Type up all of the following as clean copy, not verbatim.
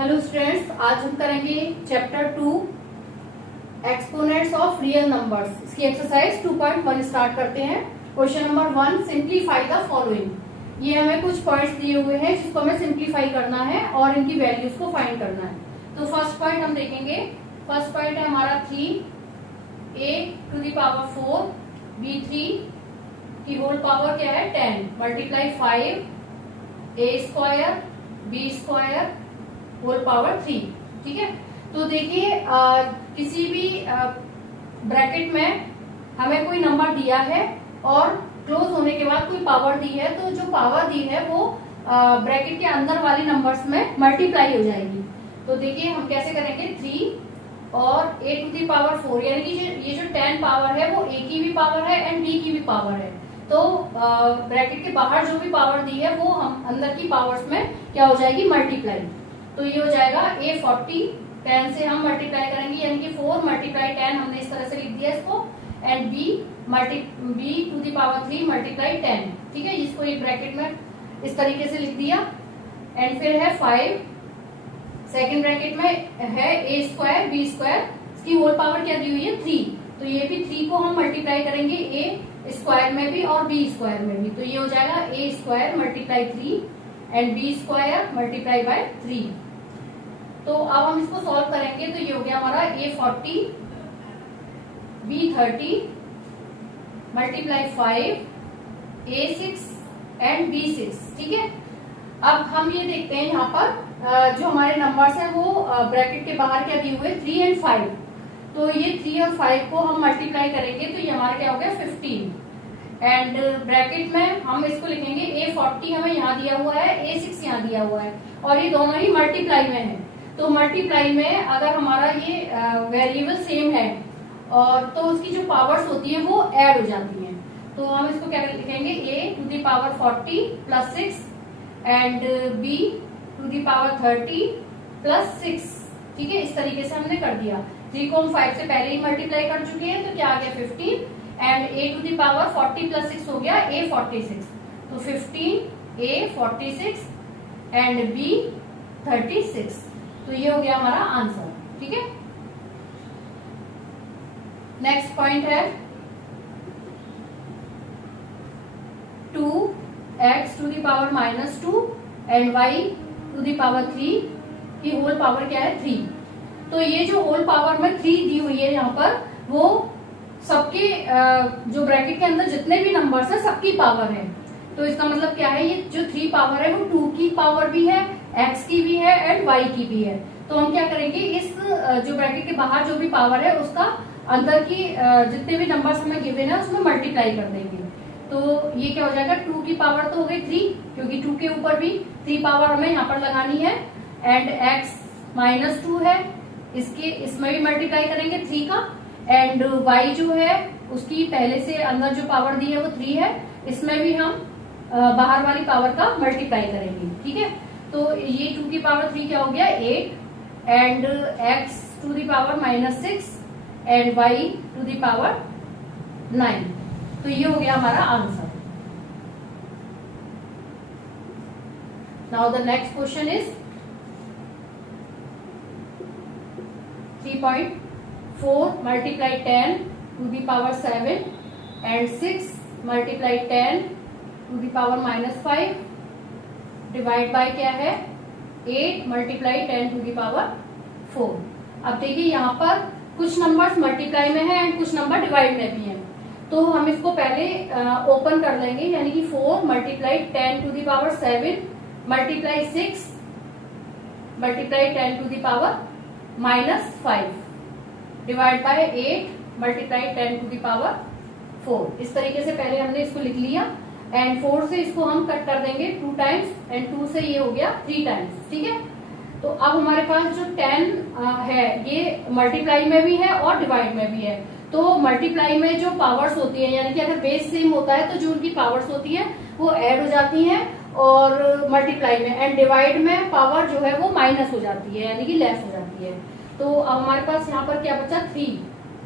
Hello students, आज हम करेंगे chapter 2 exponents of real numbers. इसकी एक्सरसाइज 2.1 स्टार्ट करते हैं। Question number 1, simplify the following. ये हमें कुछ पॉइंट्स दिए हुए हैं जिसको हमें सिंप्लीफाई करना है और इनकी वैल्यूज को फाइंड करना है। तो फर्स्ट पॉइंट हम देखेंगे। फर्स्ट पॉइंट है हमारा 3a to the power 4 b3 की होल पावर क्या है 10 multiply 5a square b square whole power 3। ठीक है, तो देखिए किसी भी ब्रैकेट में हमें कोई नंबर दिया है और क्लोज होने के बाद कोई पावर दी है, तो जो पावर दी है वो ब्रैकेट के अंदर वाले नंबर्स में मल्टीप्लाई हो जाएगी। तो देखिए हम कैसे करेंगे, 3 और a टू दी पावर 4, यानी कि ये जो 10 पावर है वो a की भी पावर है एंड b की भी पावर है। तो ब्रैकेट के बाहर जो भी पावर दी है वो हम अंदर की पावर्स में क्या हो जाएगी, मल्टीप्लाई। तो ये हो जाएगा a 40, 10 से हम मल्टीप्लाई करेंगे यानी कि 4 मल्टीप्लाई 10 हमने इस तरह से लिख दिया इसको, and b to the power 3 multiply 10। ठीक है, इसको एक ब्रैकेट में इस तरीके से लिख दिया। एंड फिर है 5, सेकेंड ब्रैकेट में है a स्क्वायर b स्क्वायर, इसकी होल पावर क्या दी हुई है 3। तो ये भी 3 को हम मल्टीप्लाई करेंगे a स्क्वायर में भी और b स्क्वायर में भी। तो ये हो जाएगा a square multiply 3 and b square multiply by 3। तो अब हम इसको सॉल्व करेंगे तो ये हो गया हमारा a 40 b 30 multiply 5 a 6 and b 6। ठीक है, अब हम ये देखते हैं यहाँ पर जो हमारे नंबर्स हैं वो ब्रैकेट के बाहर क्या दिए हुए 3 एंड 5। तो ये 3 और 5 को हम मल्टीप्लाई करेंगे तो ये हमारा क्या हो गया 15। एंड ब्रैकेट में हम इसको लिखेंगे a 40 हमें यहाँ दिया हुआ है, a 6 यहाँ दिया हुआ है और ये दोनों ही मल्टीप्लाई में है। तो मल्टीप्लाई में अगर हमारा ये वेरिएबल सेम है और तो उसकी जो पावर्स होती है वो ऐड हो जाती हैं। तो हम इसको क्या लिखेंगे, a to the power 40 plus 6 and b to the power 30 plus 6। ठीक है, इस तरीके से हमने कर दिया। 3 को हम 5 से पहले ही मल्टीप्लाई कर चुके हैं तो क्या आ गया 15 and a to the power 40 plus 6 हो गया a 46। तो 15 a 46 एंड b 36। तो ये हो गया हमारा आंसर। ठीक है, नेक्स्ट पॉइंट है 2x to the power -2 and y to the power 3 की होल पावर क्या है 3। तो ये जो होल पावर में 3 दी हुई है यहाँ पर वो सबके जो ब्रैकेट के अंदर जितने भी नंबर्स हैं सबकी पावर है। तो इसका मतलब क्या है, ये जो 3 पावर है वो 2 की पावर भी है, x की भी है एंड y की भी है। तो हम क्या करेंगे, इस जो ब्रैकेट के बाहर जो भी पावर है उसका अंदर की जितने भी नंबर्स हमें गिवन है उसमें मल्टीप्लाई कर देंगे। तो ये क्या हो जाएगा, 2 की पावर तो हो गई 3 क्योंकि 2 के ऊपर भी 3 पावर हमें यहाँ पर लगानी है एंड x -2 है, इसमें भी मल्टीप्लाई करेंगे 3 का, एंड y जो है उसकी पहले से अंदर जो पावर दी है वो 3 है, इसमें भी हम बाहर वाली पावर का मल्टीप्लाई करेंगे। ठीक है, तो ये 2 की पावर 3 क्या हो गया 8 and x to the power -6 and y to the power 9। तो ये हो गया हमारा answer. Now the next question is 3.4 multiply 10 to the power 7 and 6 multiply 10 to the power -5 divide by क्या है 8 मल्टीप्लाई 10 टू दी पावर 4। अब देखिए यहाँ पर कुछ नंबर्स मल्टीप्लाई में है एंड कुछ नंबर डिवाइड में भी है। तो हम इसको पहले ओपन कर लेंगे, यानी कि 4 multiply 10 to the power 7 multiply 6 multiply 10 to the power -5 divide by 8 multiply 10 to the power 4। इस तरीके से पहले हमने इसको लिख लिया एंड 4 से इसको हम कट कर देंगे 2 टाइम्स एंड 2 से ये हो गया 3 टाइम्स। ठीक है, तो अब हमारे पास जो 10 है ये मल्टीप्लाई में भी है और डिवाइड में भी है। तो मल्टीप्लाई में जो पावर्स होती है, यानी कि अगर बेस सेम होता है तो जो उनकी पावर्स होती है वो ऐड हो जाती हैं और मल्टीप्लाई में, एंड डिवाइड में पावर जो है वो माइनस हो जाती है यानी कि लेस हो जाती है। तो अब हमारे पास यहाँ पर क्या बचा 3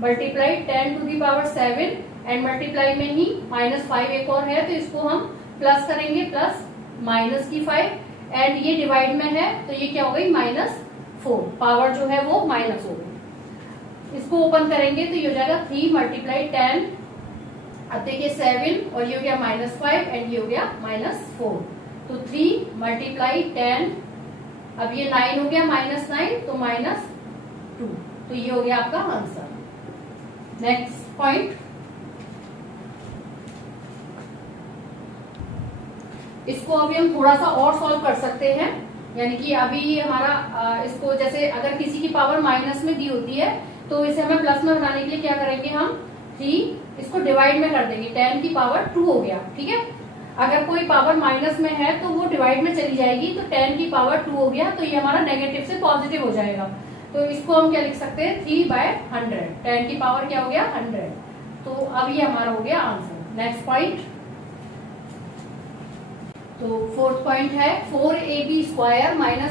multiply 10 to the power 7 and multiply में ही -5 एक और है तो इसको हम प्लस करेंगे, प्लस -5 एंड ये डिवाइड में है तो ये क्या हो गई -4, पावर जो है वो माइनस हो गई। इसको ओपन करेंगे तो ये हो जाएगा 3 × 10। अब देखिए 7 और ये हो गया -5 एंड ये हो गया -4, तो 3 × 10। अब ये 9 हो गया -9 तो -2, तो ये हो गया आपका आंसर। नेक्स्ट पॉइंट, इसको अभी हम थोड़ा सा और सॉल्व कर सकते हैं, यानी कि अभी हमारा इसको जैसे अगर किसी की पावर माइनस में दी होती है तो इसे हमें प्लस में बनाने के लिए क्या करेंगे हम 3 इसको डिवाइड में कर देंगे, 10 की पावर 2 हो गया, ठीक है। अगर कोई पावर माइनस में है तो वो डिवाइड में चली जाएगी, तो 10 की पावर 2 हो गया, तो ये हमारा नेगेटिव से पॉजिटिव हो जाएगा। तो इसको हम क्या लिख सकते हैं 3/100, 10 की पावर क्या हो गया 100, तो अब ये हमारा हो गया आंसर। नेक्स्ट पॉइंट, तो फोर्थ पॉइंट है 4ab² -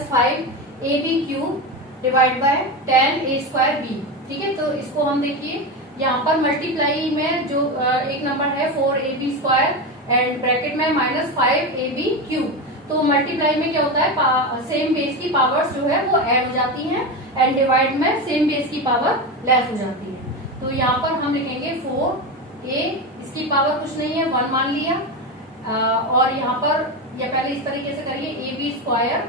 5ab³ divide by 10a²b, ठीक है। तो इसको हम देखिए यहाँ पर मल्टीप्लाई में जो एक नंबर है 4ab² एंड ब्रैकेट में -5ab³, तो मल्टीप्लाई में क्या होता है सेम बेस की पावर्स जो है वो ऐड हो जाती हैं एंड डिवाइड में सेम बेस की पावर लेस हो जाती है। तो यहाँ पर हम लिखेंगे 4a, इसकी पावर कुछ नहीं है 1 मान लिया, और यहाँ पर या पहले इस तरीके से करिए ab²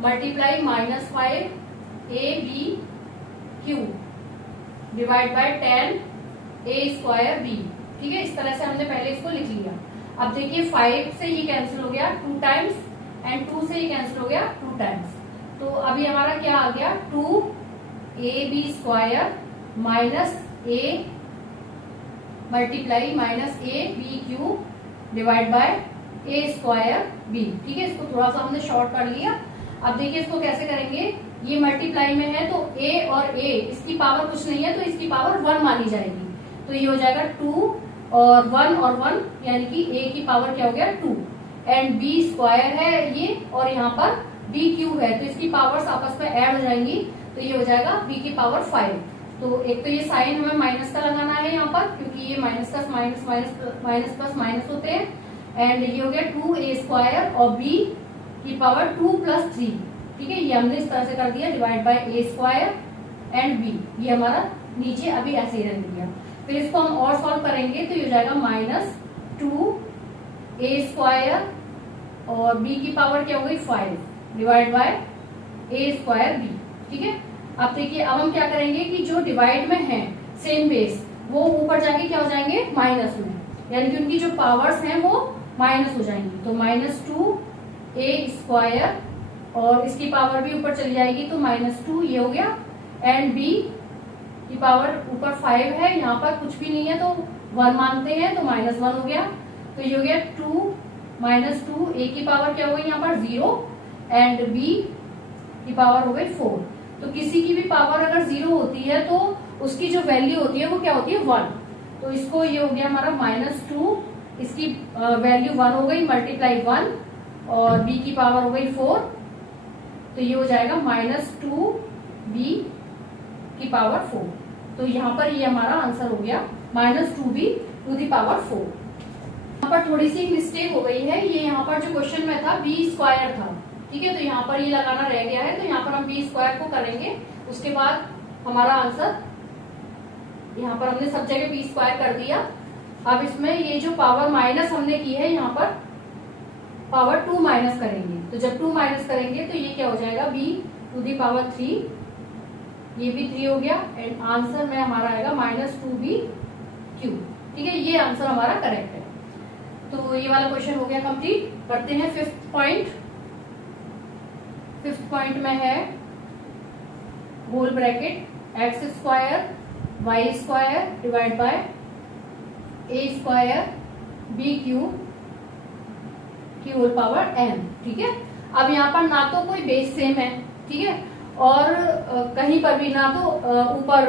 multiply -5ab³ divide by 10a²b, ठीक है। इस तरह से हमने पहले इसको लिख लिया। अब देखिए 5 से ये कैंसिल हो गया 2 टाइम्स एंड 2 से ये कैंसिल हो गया 2 टाइम्स, तो अभी हमारा क्या आ गया 2ab² -a multiply -ab³ divide by a²b, ठीक है। इसको थोड़ा सा हमने शॉर्ट कर लिया। अब देखिए इसको कैसे करेंगे, ये मल्टीप्लाई में है तो a और a इसकी पावर कुछ नहीं है तो इसकी पावर 1 मानी जाएगी, तो ये हो जाएगा 2 और 1 यानी कि a की पावर क्या हो गया 2 एंड b² है ये और यहाँ पर b³ है, तो इसकी पावर्स आपस में ऐड हो जाएंगी, तो ये हो जाएगा b की पावर 5। तो एक तो ये साइन हमें माइनस का लगाना है यहाँ पर, क्योंकि ये माइनस का माइनस प्लस माइनस होते हैं, एंड ये हो गया 2a² और b की पावर 2 + 3, ठीक है। ये हमने इस तरह से कर दिया divide by a² and b, ये हमारा नीचे अभी ऐसे ही रख दिया। फिर इसको हम और सॉल्व करेंगे तो ये हो जाएगा -2a² और b की पावर क्या हो गई 5 डिवाइड बाय a²b, ठीक है। अब देखिए अब हम क्या करेंगे कि जो डिवाइड में है सेम बेस वो ऊपर जाके क्या हो जाएंगे माइनस में, यानी कि उनकी जो पावर्स हैं वो माइनस हो जाएंगी, तो -2a² और इसकी पावर भी ऊपर चली जाएगी तो -2 ये हो गया, एंड b की पावर ऊपर 5 है, यहाँ पर कुछ भी नहीं है तो 1 मानते हैं तो -1 हो गया, तो ये हो गया 2 -2, a की पावर क्या हो गई यहाँ पर 0 एंड b की पावर हो गई 4। तो किसी की भी पावर अगर 0 होती है तो उसकी जो वैल्यू होती है वो क्या होती है 1, तो इसको ये हो गया हमारा -2, इसकी वैल्यू 1 हो गई मल्टीप्लाई 1 और b की पावर हो गई 4, तो ये हो जाएगा -2b की पावर 4। तो यहाँ पर ये हमारा आंसर हो गया -2b टू दी पावर 4। यहाँ पर थोड़ी सी मिस्टेक हो गई है, ये यहाँ पर जो क्वेश्चन में था b² था, ठीक है, तो यहाँ पर ये लगाना रह गया है, तो यहाँ पर हम b² को करेंगे, उसके बाद हमारा आंसर यहाँ पर हमने सब जगह b² कर दिया। अब इसमें ये जो पावर माइनस हमने की है यहाँ पर पावर 2 माइनस करेंगे, तो जब 2 माइनस करेंगे तो ये क्या हो जाएगा b टू दी पावर 3, ये भी 3 हो गया एंड आंसर में हमारा आएगा -2b³, ठीक है। ये आंसर हमारा करेक्ट है। तो ये वाला क्वेश्चन हो गया कंप्लीट। करते हैं फिफ्थ पॉइंट। फिफ्थ पॉइंट में है whole bracket x² y² divide by a² b³ की होल पावर n, ठीक है। अब यहाँ पर ना तो कोई बेस सेम है, ठीक है, और कहीं पर भी ना तो ऊपर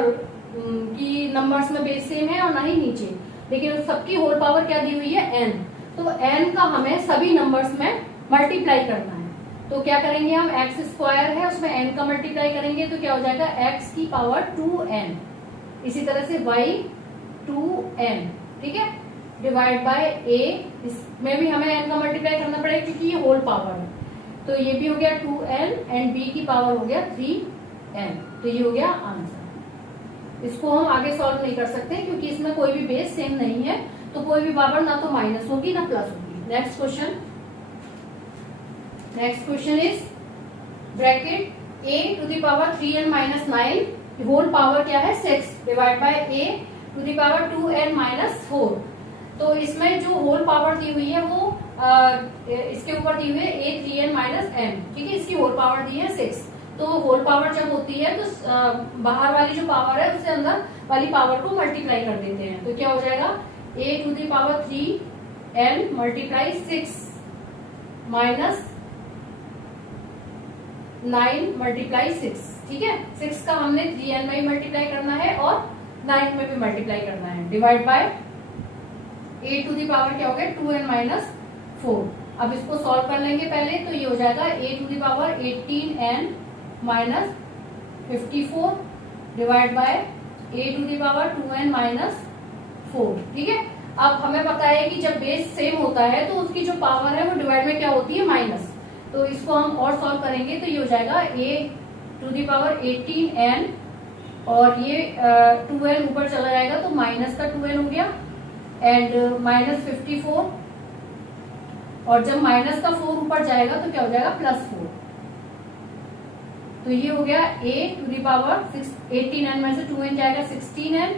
की नंबर्स में बेस सेम है और ना ही नीचे, लेकिन सबकी होल पावर क्या दी हुई है n, तो n का हमें सभी नंबर्स में मल्टीप्लाई करना है। तो क्या करेंगे हम x² है उसमें n का मल्टीप्लाई करेंगे तो क्या हो जाएगा x की पावर 2n, इसी तरह से y 2n, ठीक है। डिवाइड बाय ए, इसमें भी हमें n का मल्टीप्लाई करना पड़ेगा क्योंकि ये होल पावर है। तो ये भी हो गया 2n एंड b की पावर हो गया 3n। तो ये हो गया आंसर। इसको हम आगे सॉल्व नहीं कर सकते क्योंकि इसमें कोई भी बेस सेम नहीं है, तो कोई भी पावर ना तो माइनस होगी ना प्लस होगी। Next question is bracket a to the power 3n minus 9 whole power क्या है 6 divide by a to the power 2n minus 4। तो इसमें जो होल पावर दी हुई है वो इसके ऊपर दी हुई है a 3n माइनस m, ठीक है। इसकी होल पावर दी है 6। तो होल पावर जब होती है तो बाहर वाली जो पावर है उससे अंदर वाली पावर को मल्टीप्लाई कर देते हैं। तो क्या हो जाएगा a to the power 3n multiply 6 minus 9 multiply 6, ठीक है। 6 का हमने 3n में ही मल्टीप्लाई करना है और 9 में भी मल्टीप्लाई करना है, divide by a to the power क्या हो गया 2n माइनस 4। अब इसको सॉल्व कर लेंगे पहले, तो ये हो जाएगा a to the power 18n minus 54 divide by a to the power 2n minus 4, ठीक है। अब हमें पता है कि जब बेस सेम होता है तो उसकी जो पावर है वो डिवाइड में क्या होती है माइनस। तो इसको हम और सॉल्व करेंगे तो ये हो जाएगा a to the power 18n और ये 2n ऊपर चला जाएगा तो माइनस का 2n हो गया एंड माइनस 54, और जब माइनस का 4 ऊपर जाएगा तो क्या हो जाएगा प्लस 4। तो ये हो गया a to the power 18n में से 2n जाएगा 16n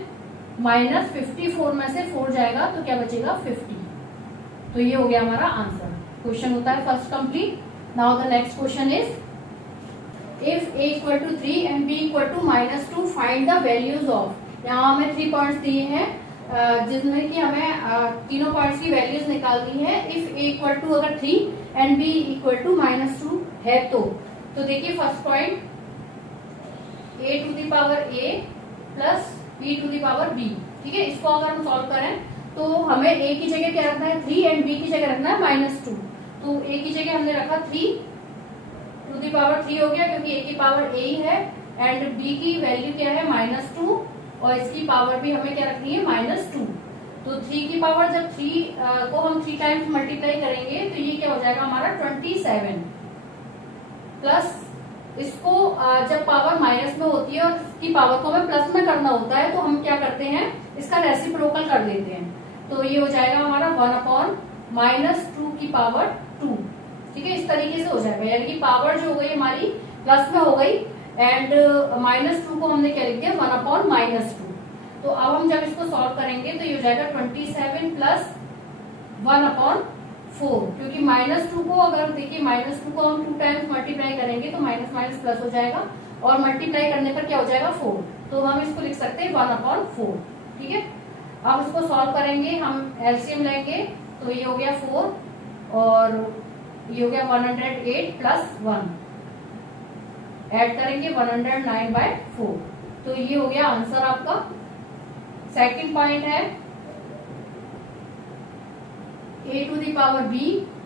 माइनस 54 में से 4 जाएगा तो क्या बचेगा 50। तो ये हो गया हमारा आंसर। क्वेश्चन होता है first complete. Now the next question is if a equal to 3 and b equal to -2 find the values of. यहाँ हमें 3 पॉइंट्स दिए हैं जिसमें कि हमें तीनों पॉइंट्स की वैल्यूज निकालनी है। इफ a इक्वल टू अगर 3 एंड b इक्वल टू -2 है तो देखिए first point a to the power a plus b to the power b, ठीक है। इसको अगर हम सॉल्व करें तो हमें a की जगह क्या रखना है 3 एंड b की जगह रखना है -2। तो a की जगह हमने रखा 3 टू दी पावर 3 हो गया क्योंकि a की पावर a ही है एंड b की वैल्यू क्या है -2 और इसकी पावर भी हमें क्या रखनी है -2। तो 3 की पावर जब 3 को हम 3 टाइम्स मल्टीप्लाई करेंगे तो ये क्या हो जाएगा हमारा 27 प्लस इसको जब पावर माइनस में होती है और इसकी पावर को हमें प्लस में करना होता है तो हम क्या करते हैं इसका रेसिप्रोकल कर देते हैं। तो ये हो जाएगा हमारा 1/-2 की पावर 2, ठीक है। इस तरीके से हो जाएगा, यानी कि पावर जो हो गई हमारी प्लस में हो गई एंड -2 को हमने क्या लिख दिया 1/-2। तो अब हम जब इसको सॉल्व करेंगे तो ये हो जाएगा 27 प्लस 1/4, क्योंकि -2 को अगर देखिए -2 को हम 2 टाइम्स मल्टीप्लाई करेंगे तो माइनस माइनस प्लस हो जाएगा और मल्टीप्लाई करने पर क्या हो जाएगा 4। तो हम इसको लिख सकते हैं 1/4, ठीक है। अब इसको सॉल्व करेंगे, हम एलसीएम लेंगे तो ये हो गया 4 और ये हो गया 108 प्लस 1 ऐड करेंगे 109/4। तो ये हो गया आंसर आपका। सेकंड पॉइंट है a to the power b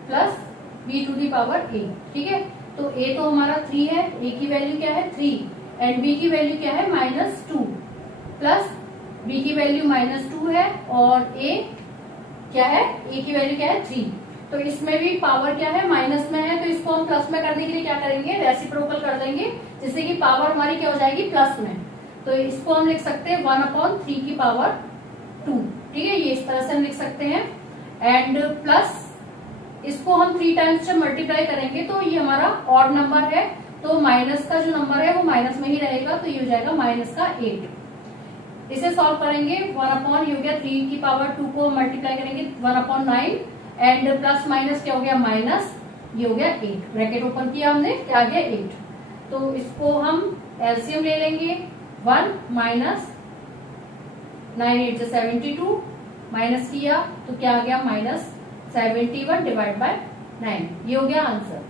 plus b to the power a, ठीक है। तो a तो हमारा 3 है, a की वैल्यू क्या है 3 एंड b की वैल्यू क्या है -2 प्लस b की वैल्यू -2 है और a क्या है a की वैल्यू क्या है 3। तो इसमें भी पावर क्या है माइनस में है, तो इसको हम प्लस में करने के लिए क्या करेंगे रेसिप्रोकल कर देंगे जिससे कि पावर हमारी क्या हो जाएगी प्लस में। तो इसको हम लिख सकते हैं 1/3 की पावर 2, ठीक है। ये इस तरह से हम लिख सकते हैं एंड प्लस इसको हम 3 टाइम्स जब मल्टीप्लाई करेंगे तो ये हमारा ऑड नंबर है तो माइनस का जो नंबर है वो माइनस में ही रहेगा, तो ये हो जाएगा -8। इसे सॉल्व करेंगे 1/ये हो गया 3 की पावर 2 को मल्टीप्लाई करेंगे 1/9 एंड प्लस माइनस क्या हो गया माइनस, ये हो गया 8, ब्रैकेट ओपन किया हमने क्या आ गया 8। तो इसको हम एलसीएम ले लेंगे 1 माइनस 9 8 72 माइनस किया तो क्या आ गया -71 डिवाइड बाय 9, ये हो गया आंसर,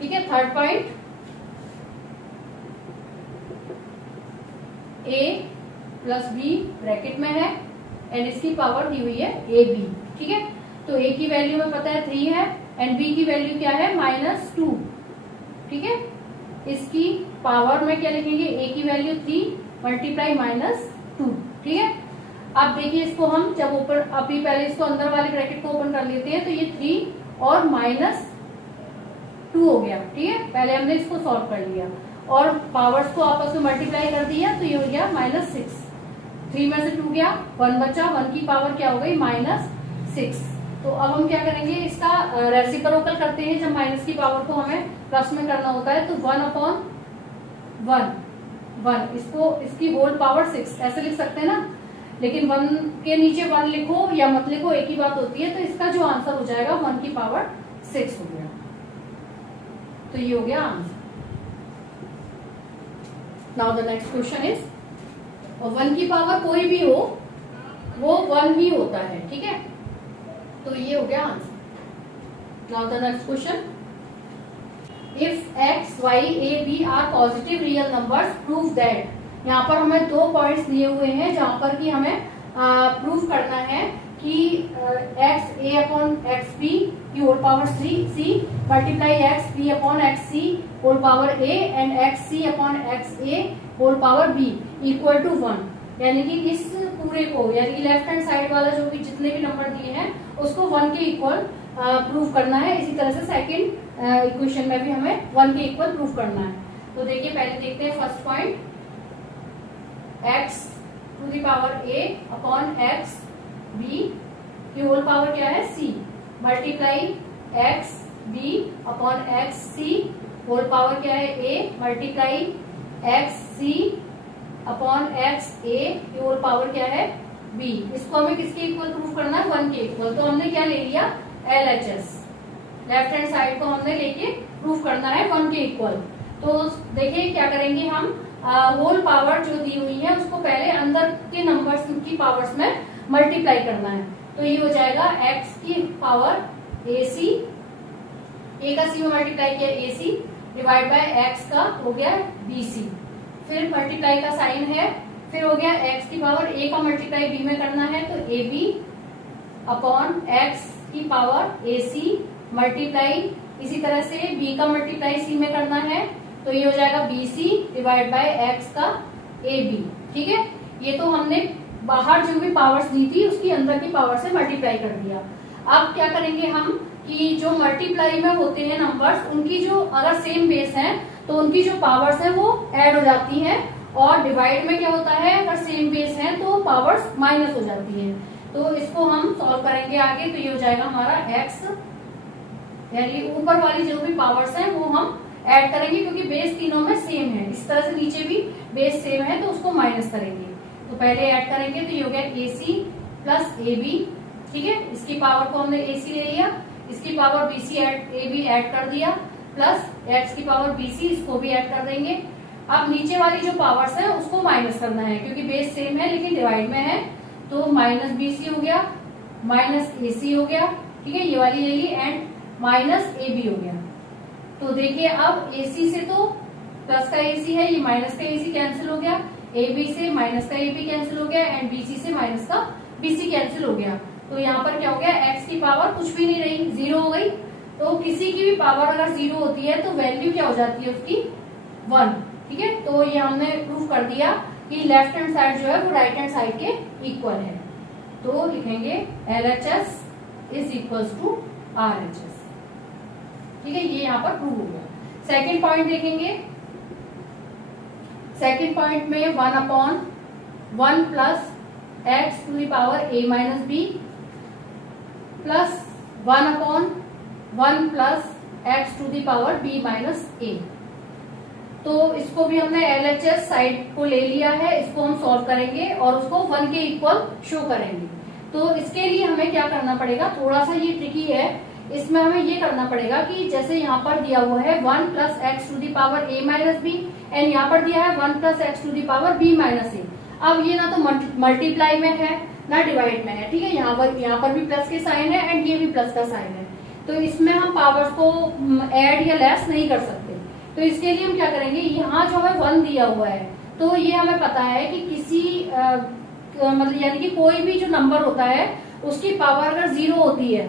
ठीक है। Third point a plus b bracket में है एंड इसकी पावर दी हुई है ab, ठीक है। तो a की वैल्यू में पता है 3 है एंड b की वैल्यू क्या है -2, ठीक है। इसकी पावर में क्या लिखेंगे a की वैल्यू 3 मल्टीप्लाई -2, ठीक है। अब देखिए इसको हम जब ऊपर, अभी पहले इसको अंदर वाले ब्रैकेट को ओपन कर लेते हैं, तो ये 3 और -2 हो गया। ठीक है, पहले हमने इसको सॉल्व कर लिया और पावर्स को आपस में मल्टीप्लाई कर दिया, तो ये हो गया -6। 3 में से 2 गया, 1 बचा, 1 की पावर क्या हो गई -6। तो अब हम क्या करेंगे, इसका रेसिप्रोकल करते हैं। जब माइनस की पावर को हमें प्लस में करना होता है तो 1/1 इसको, इसकी होल पावर 6 ऐसे लिख सकते हैं ना। लेकिन 1 के नीचे 1 लिखो या मत लिखो, एक ही बात होती है। तो इसका जो आंसर हो जाएगा 1 की पावर 6 हो गया। तो ये हो गया answer. Now the next question is, 1 की पावर कोई भी हो वो 1 ही होता है। ठीक है, तो ये हो गया answer. Now the next question, if x, y, a, b are positive real numbers prove that. यहाँ पर हमें 2 पॉइंट्स दिए हुए हैं जहां पर कि हमें प्रूव करना है कि x a upon x b की whole power c multiply x b upon x c whole power a and x c upon x a whole power b equal to 1। यानी कि इस पूरे को, यानी कि लेफ्ट हैंड साइड वाला जो भी जितने भी नंबर दिए हैं उसको 1 के इक्वल प्रूव करना है। इसी तरह से सेकंड इक्वेशन में भी हमें 1 के इक्वल प्रूव करना है। तो देखिए पहले देखते हैं first point, x to the power a upon x b की होल पावर क्या है c multiply x b upon x c whole power क्या है a multiply x c upon x a की होल पावर क्या है b। इसको हमें किसके इक्वल प्रूव करना है, 1 के इक्वल। तो हमने क्या ले लिया, LHS, लेफ्ट हैंड साइड को हमने लेके प्रूव करना है 1 के इक्वल। तो देखिए क्या करेंगे हम, होल पावर जो दी हुई है उसको पहले अंदर के नंबर्स की पावर्स में मल्टीप्लाई करना है। तो ये हो जाएगा x की पावर ac, a का c में मल्टीप्लाई किया ac डिवाइड बाय x का हो गया bc, फिर मल्टीप्लाई का साइन है, फिर हो गया x की पावर a का मल्टीप्लाई b में करना है तो ab अपॉन x की पावर ac मल्टीप्लाई, इसी तरह से b का मल्टीप्लाई c में करना है तो ये हो जाएगा bc डिवाइड बाय x का ab। ठीक है, ये तो हमने बाहर जो भी पावर्स दी थी उसकी अंदर की पावर से मल्टीप्लाई कर दिया। अब क्या करेंगे हम कि जो मल्टीप्लाई में होते हैं नंबर्स, उनकी जो अगर सेम बेस है तो उनकी जो पावर्स है वो ऐड हो जाती है, और डिवाइड में क्या होता है, अगर सेम बेस है तो पावर्स माइनस हो जाती है। तो इसको हम सॉल्व करेंगे आगे। तो ये हो जाएगा हमारा x, यानी ऊपर वाली जो भी पावर्स हैं वो हम ऐड करेंगे क्योंकि बेस तीनों में सेम है। इस तरह से नीचे भी बेस सेम है तो उसको माइनस करेंगे। तो पहले ऐड करेंगे तो ये हो गया AC प्लस AB। ठीक है, इसकी पावर को हमने AC ले लिया, इसकी पावर BC AB ऐड कर दिया, प्लस x की पावर BC इसको भी ऐड कर देंगे। अब नीचे वाली जो पावर्स है उसको माइनस करना है क्योंकि बेस सेम है लेकिन डिवाइड में है। तो माइनस BC हो गया, माइनस AC हो गया। ठीक है, ये वाली ले ली, एंड माइनस AB हो गया। तो देखिए अब AC से तो प्लस का AC है, ये माइनस का AC कैंसिल हो गया, AB से माइनस का AB कैंसिल हो गया, एंड BC से माइनस का BC कैंसिल हो गया। तो यहाँ पर क्या हो गया, x की पावर कुछ भी नहीं रही, 0 हो गई। तो किसी की भी पावर अगर 0 होती है तो वैल्यू क्या हो जाती है उसकी, 1। ठीक है, तो ये हमने प्रूव कर दिया कि लेफ्ट हैंड साइड जो है वो राइट हैंड साइड के इक्वल है। तो लिखेंगे LHS is equals to RHS। ठीक है, ये यहाँ पर प्रूव हो गया। सेकेंड पॉइंट देखेंगे, सेकेंड पॉइंट में 1/1 plus x to the power a minus b plus 1/1 plus x to the power b minus a। तो इसको भी हमने LHS साइड को ले लिया है, इसको हम सॉल्व करेंगे और उसको 1 के इक्वल शो करेंगे। तो इसके लिए हमें क्या करना पड़ेगा, थोड़ा सा ये ट्रिकी है, इसमें हमें ये करना पड़ेगा कि जैसे यहाँ पर दिया हुआ है 1 plus x to the power a minus b, and यहाँ पर दिया है 1 plus x to the power b minus a। अब ये ना तो मल्टीप्लाई में है ना डिवाइड में है। ठीक है, यहाँ पर भी प्लस के साइन है एंड ये भी प्लस का साइन है, तो इसमें हम पावर्स को ऐड या लेस नहीं कर सकते। तो इसके लिए हम क्या करेंगे, यहाँ जो है 1 दिया हुआ है तो ये हमें पता है कि किसी मतलब यानी कि कोई भी जो नंबर होता है उसकी पावर अगर 0 होती है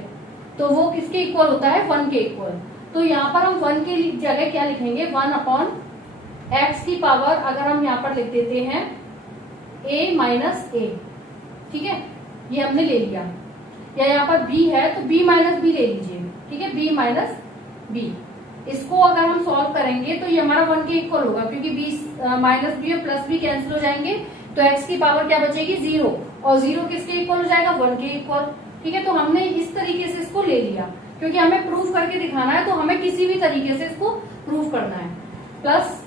तो वो किसके इक्वल होता है, 1 के इक्वल। तो यहाँ पर हम 1 की जगह क्या लिखेंगे, 1/x की पावर अगर हम यहाँ पर लिख देते हैं a माइनस a। ठीक है, ये हमने ले लिया। या यहाँ पर b है तो b माइनस बी ले लीजिए, ठीक है, b माइनस बी। इसको अगर हम सॉल्व करेंगे तो ये हमारा 1 के इक्वल होगा, क्योंकि b माइनस बी और प्लस बी कैंसिल हो जाएंगे, तो x की पावर क्या बचेगी 0, और 0 किसके इक्वल हो जाएगा 1 के इक्वल। ठीक है, तो हमने इस तरीके से इसको ले लिया, क्योंकि हमें प्रूफ करके दिखाना है, तो हमें किसी भी तरीके से इसको प्रूफ करना है। प्लस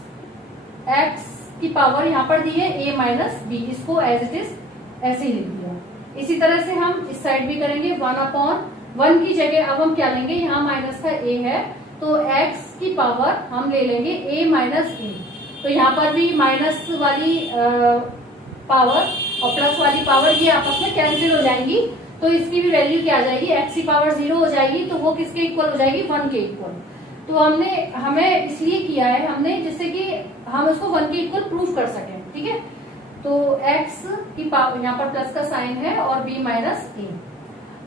x की पावर यहाँ पर दी है a माइनस बी, इसको एज इट इज ऐसे ही लिख दिया। इसी तरह से हम इस साइड भी करेंगे, 1/1 की जगह अब हम क्या लेंगे, यहाँ माइनस का a है, तो x की पावर हम ले लेंगे a माइनस ए। तो यहाँ पर भी माइनस वाली पावर और प्लस वाली पावर ये आपस में कैंसिल हो जाएंगी, तो इसकी भी वैल्यू क्या आ जाएगी, x की पावर 0 हो जाएगी, तो वो किसके इक्वल हो जाएगी 1 के इक्वल। तो हमें इसलिए किया है हमने, जिससे कि हम उसको 1 के इक्वल प्रूफ कर सकें। ठीक है, तो x की पावर यहाँ पर प्लस का साइन है और b माइनस ए।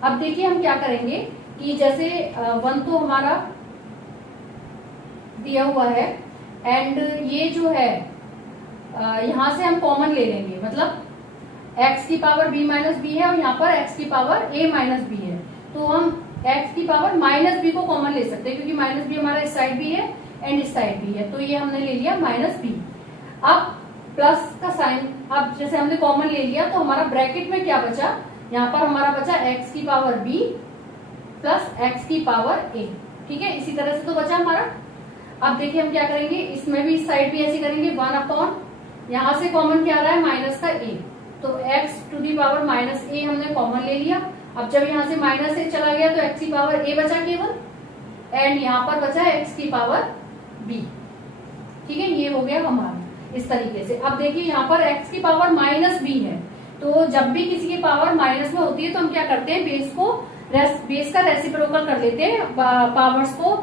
अब देखिए हम क्या करेंगे कि जैसे 1 तो हमारा दिया हुआ है, एंड ये जो है यहाँ से हम कॉमन ले लेंगे, मतलब x की पावर b माइनस बी है और यहाँ पर x की पावर a माइनस बी है, तो हम x की पावर माइनस बी को कॉमन ले सकते हैं, क्योंकि माइनस बी हमारा इस साइड भी है एंड इस साइड भी है, तो ये हमने ले लिया माइनस बी। अब प्लस का साइन, अब जैसे हमने कॉमन ले लिया तो हमारा ब्रैकेट में क्या बचा, यहाँ पर हमारा बचा x की पावर b प्लस x की पावर a। ठीक है, इसी तरह से तो बचा हमारा। अब देखिए हम क्या करेंगे, इसमें भी इस साइड भी ऐसे करेंगे, 1/, यहाँ से कॉमन क्या आ रहा है माइनस का a, तो x to the power minus a हमने कॉमन ले लिया। अब जब यहाँ से माइनस a चला गया तो x की पावर a बचा केवल, एंड यहाँ पर बचा x की पावर b। ठीक है, ये हो गया हमारा इस तरीके से। अब देखिए यहाँ पर x की पावर माइनस b है, तो जब भी किसी की पावर माइनस में होती है तो हम क्या करते हैं, बेस का रेसिप्रोकल कर लेते हैं पावर्स को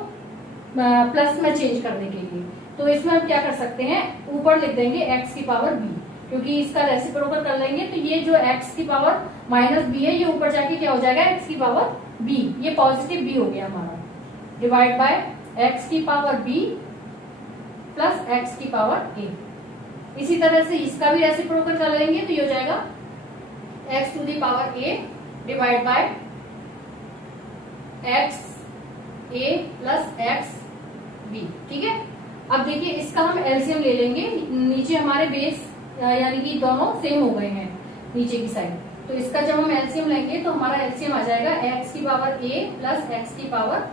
प्लस में चेंज करने के लिए। तो इसमें हम क्या कर सकते हैं, ऊपर लिख देंगे x की पावर b, क्योंकि इसका रेसिप्रोकल कर लेंगे तो ये जो x की पावर माइनस b है, ये ऊपर जाके क्या हो जाएगा x की पावर b, ये पॉजिटिव b हो गया हमारा, डिवाइड बाय x की पावर b प्लस x की पावर a। इसी तरह से इसका भी रेसिप्रोकल कर लेंगे तो ये हो जाएगा x to the power a divide by x a plus x b। ठीक है, अब देखिए इसका हम एलसीएम ले लेंगे, नीचे हमारे बेस यानी कि दोनों सेम हो गए हैं नीचे की साइड, तो इसका जब हम एलसीएम लेंगे तो हमारा एलसीएम आ जाएगा x की पावर a प्लस x की पावर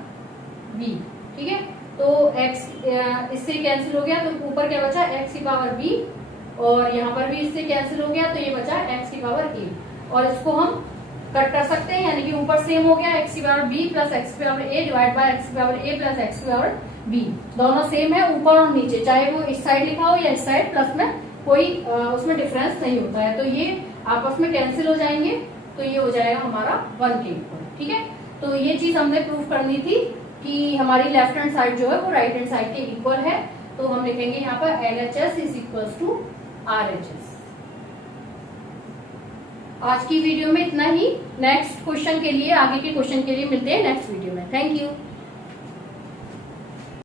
b। ठीक है, तो x इससे कैंसिल हो गया, तो ऊपर क्या बचा x की पावर b, और यहाँ पर भी इससे कैंसिल हो गया, तो ये बचा x की पावर a, और इसको हम कट कर सकते हैं, यानी कि ऊपर सेम हो गया x की पावर b प्लस x की power a divide by x की पावर a प्लस x की पावर b, दोनों सेम है ऊपर और नीचे, चाहे वो इस साइड लिखा हो या इस साइड, प्लस में कोई उसमें डिफरेंस नहीं होता है, तो ये आपस में कैंसिल हो जाएंगे, तो ये हो जाएगा हमारा 1 के इक्वल। ठीक है, तो ये चीज हमने प्रूव करनी थी कि हमारी लेफ्ट हैंड साइड जो है वो राइट हैंड साइड के इक्वल है, तो हम लिखेंगे यहाँ पर LHS is equal to RHS। आज की वीडियो में इतना ही, नेक्स्ट क्वेश्चन के लिए, आगे के क्वेश्चन के लिए मिलते हैं नेक्स्ट वीडियो में। Thank you.